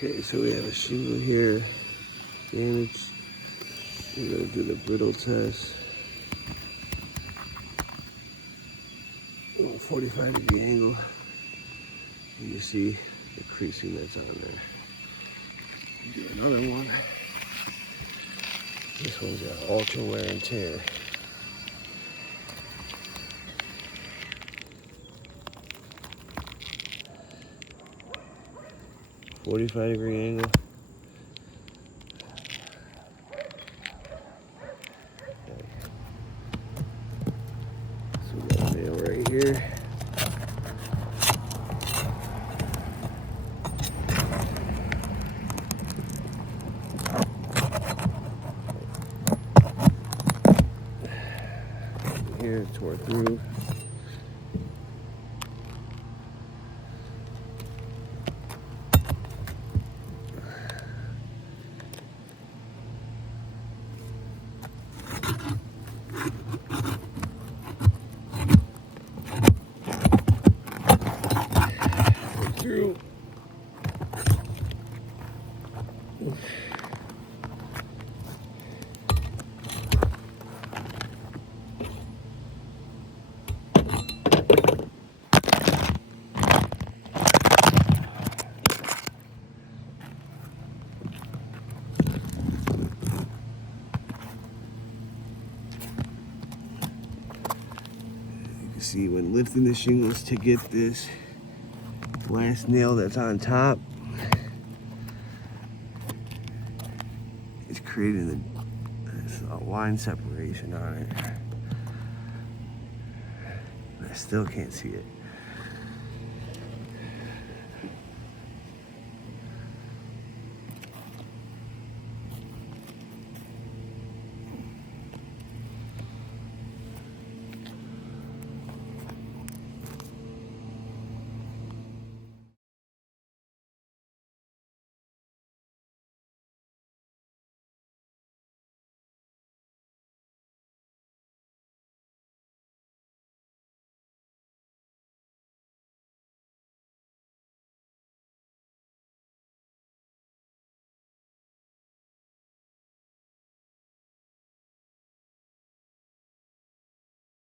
Okay, so we have a shingle here, damaged. We're gonna do the brittle test. 45-degree angle. And you see the creasing that's on there. Do another one. This one's got ultra wear and tear. .45-degree angle. So we got a nail right here. Here, tore through. Through. You see when lifting the shingles to get this last nail that's on top, it's creating a line separation on it. I still can't see it.